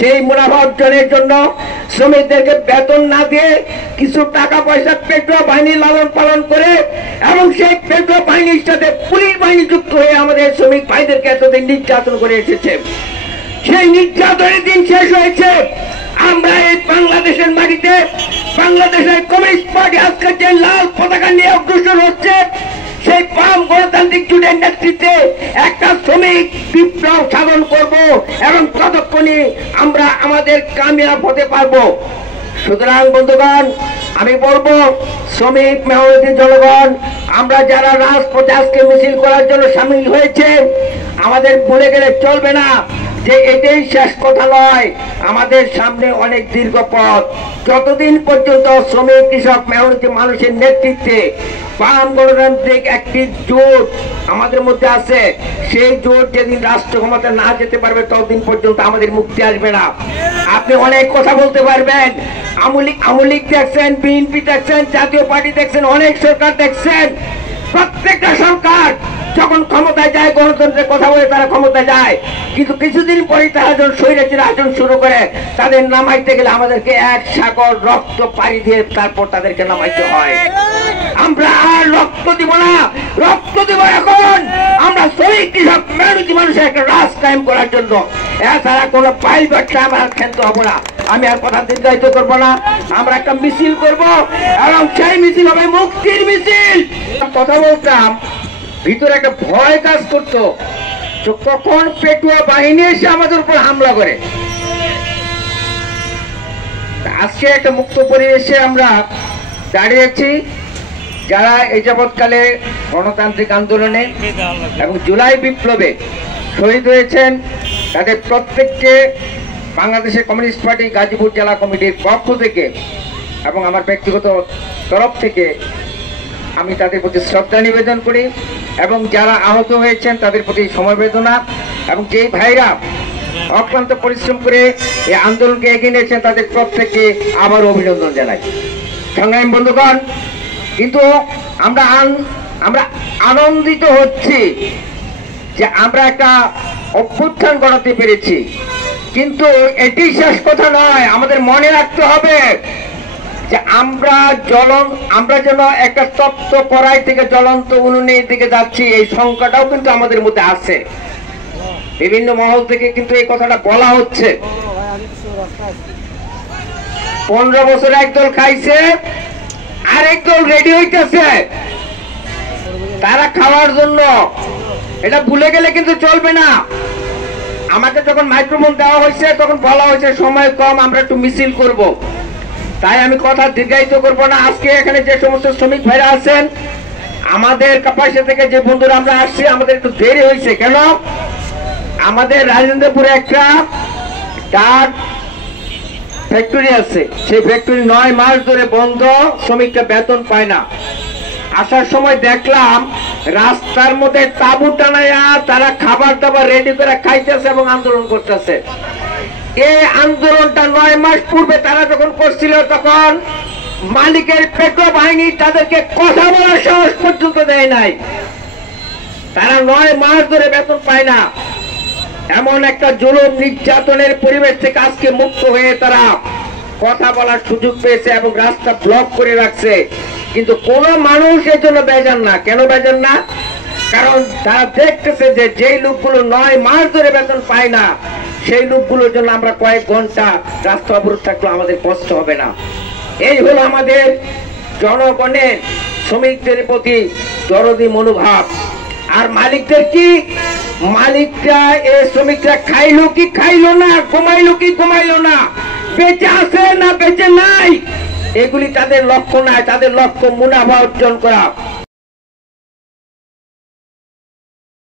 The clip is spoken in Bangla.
সেই মুনাফা অর্জনের জন্য শ্রমিকদেরকে বেতন না দিয়ে কিছু টাকা পয়সা পেট্রোল বাহিনী লালন পালন করে এবং সেই পেট্রোল বাহিনীর সাথে পুলিশ বাহিনী যুক্ত হয়ে আমাদের শ্রমিক ভাইদেরকে এতদিন নির্যাতন করে এসেছে। সেই নির্যাতনের দিন শেষ হয়েছে। আমরা এই বাংলাদেশের মাটিতে বাংলাদেশের কমিউনিস্ট পার্টি আজকে যে লাল পতাকা নিয়ে অগ্রসর হচ্ছে, সেই বাম গণতান্ত্রিক জোটের নেতৃত্বে একটা শ্রমিক বিপ্লব সাধন করব এবং ততক্ষণে আমরা আমাদের কামিয়াব হতে পারবো। সুতরাং বন্ধুগণ, আমি বলবো শ্রমিক মেহনতি জনগণ, আমরা যারা রাজপথে আজকে মিছিল করার জন্য সামিল হয়েছে, আমাদের ভুলে গেলে চলবে না যে এটাই শেষ কথা নয়। আমাদের সামনে অনেক দীর্ঘ পথ। যতদিন পর্যন্ত শ্রমিক কৃষক মেহনতি মানুষের নেতৃত্বে বাম গণতান্ত্রিক একটি জোট আমাদের মধ্যে আছে, সেই জোট যেদিন রাষ্ট্র ক্ষমতা না যেতে পারবে ততদিন পর্যন্ত আমাদের মুক্তি আসবে না। আপনি অনেক কথা বলতে পারবেন, আওয়ামী লীগ দেখছেন, বিএনপি দেখছেন, জাতীয় পার্টি দেখছেন, অনেক সরকার দেখছেন। প্রত্যেকটা সরকার যখন ক্ষমতায় যায় গণতন্ত্রের কথা বলে তারা ক্ষমতা যায়, কিন্তু কিছুদিন পরে তারা যখন স্বৈরাচারী আচরণ শুরু করে তাদের নামাইতে গেলে আমাদেরকে এক সাগর রক্ত পাড়ি দিয়ে তারপর তাদেরকে নামাইতে হয়। আমরা আর রক্ত দিব না, রক্ত দিব এখন আমরা শ্রমিক কৃষক মেহনতি মানুষের একটা রাজ কায়েম করার জন্য। এছাড়া কোনো পাইল ব্যবসা আমরা খেলতে হবো না। আমি আর কথা দীর্ঘায়িত করবো না। আমরা একটা মিছিল করব এবং সেই মিছিল হবে মুক্তির মিছিল। কথা বলতাম, ভিতরে একটা ভয় কাজ করতো কখন পেটুয়া বাহিনী এসে আমাদের উপর হামলা করে। আজকে একটা মুক্ত পরিবেশে আমরা দাঁড়িয়েছি। যারা এই যাবৎকালে গণতান্ত্রিক আন্দোলনে এবং জুলাই বিপ্লবে শহীদ হয়েছেন তাদের প্রত্যেককে বাংলাদেশের কমিউনিস্ট পার্টি গাজীপুর জেলা কমিটির পক্ষ থেকে এবং আমার ব্যক্তিগত তরফ থেকে আমি তাদের প্রতি শ্রদ্ধা নিবেদন করি এবং যারা আহত হয়েছেন তাদের প্রতি সমবেদনা এবং যেই ভাইরা অক্লান্ত পরিশ্রম করে এই আন্দোলনকে এগিয়ে নিয়েছেন তাদের প্রত্যেককে আবার অভিনন্দন জানাই। সংগ্রামী বন্ধুগণ, কিন্তু আমরা আনন্দিত হচ্ছি যে আমরা একটা অভ্যুত্থান ঘটাতে পেরেছি, কিন্তু এটি শেষ কথা নয়। আমাদের মনে রাখতে হবে যে আমরা যেন একটা তপ্ত কড়াই থেকে জ্বলন্ত উনুনের দিকে যাচ্ছি, এই সংখ্যাটাও কিন্তু আমাদের মধ্যে আছে। বিভিন্ন মহল থেকে কিন্তু এই কথাটা বলা হচ্ছে। 15 বছর একদল খাইছে, আরেক দল রেডি হইতেছে তারা খাওয়ার জন্য। এটা ভুলে গেলে কিন্তু চলবে না। আমাকে যখন মাইক্রোফোন দেওয়া হয়েছে তখন বলা হয়েছে সময় কম, আমরা একটু মিছিল করব। তাই আমি কথা দীর্ঘায়িত করবো না। আজকে এখানে যে সমস্ত শ্রমিক ভাইরা আছেন, আমাদের পাশে থেকে যে বন্ধুরা আমরা আসছি, আমাদের একটু দেরি হয়েছে। কেন? আমাদের রাজেন্দ্রপুরে একটা ডাক ফ্যাক্টরি আছে, সেই ফ্যাক্টরি 9 মাস ধরে বন্ধ, শ্রমিকরা বেতন পায় না। আসার সময় দেখলাম রাস্তার মধ্যে তাঁবু টানায়া তারা খাবার দাবার রেডি করে খাইতেছে এবং আন্দোলন করতেছে। এই আন্দোলনটা 9 মাস পূর্বে তারা যখন করছিল তখন মালিকের পেট্রোল বাহিনী তাদেরকে কথা বলার সাহস পর্যন্ত দেয় নাই। তারা 9 মাস ধরে বেতন পায় না। এমন একটা জুলুম নির্যাতনের পরিবেশ থেকে আজকে মুক্ত হয়ে তারা কথা বলার সুযোগ পেয়েছে এবং রাস্তা ব্লক করে রাখছে, কিন্তু কোন মানুষ এর জন্য বেজান না। কেন বেজান না? কারণ তারা দেখতেছে যে যেই লোকগুলো 9 মাস ধরে বেতন পায় না, সেই লোকগুলোর জন্য আমরা কয়েক ঘন্টা রাস্তা অবরোধ থাকলেও আমাদের কষ্ট হবে না। এই হলো আমাদের জনগণের শ্রমিকদের প্রতি দরদি মনোভাব। আর মালিকদের কি? মালিকরা এই শ্রমিকরা খাইলো কি খাইলো না, ঘুমাইলো কি ঘুমাইলো না, বেঁচে আছে না বেঁচে নাই, এগুলি তাদের লক্ষ্য নয়। তাদের লক্ষ্য মুনাফা অর্জন করা।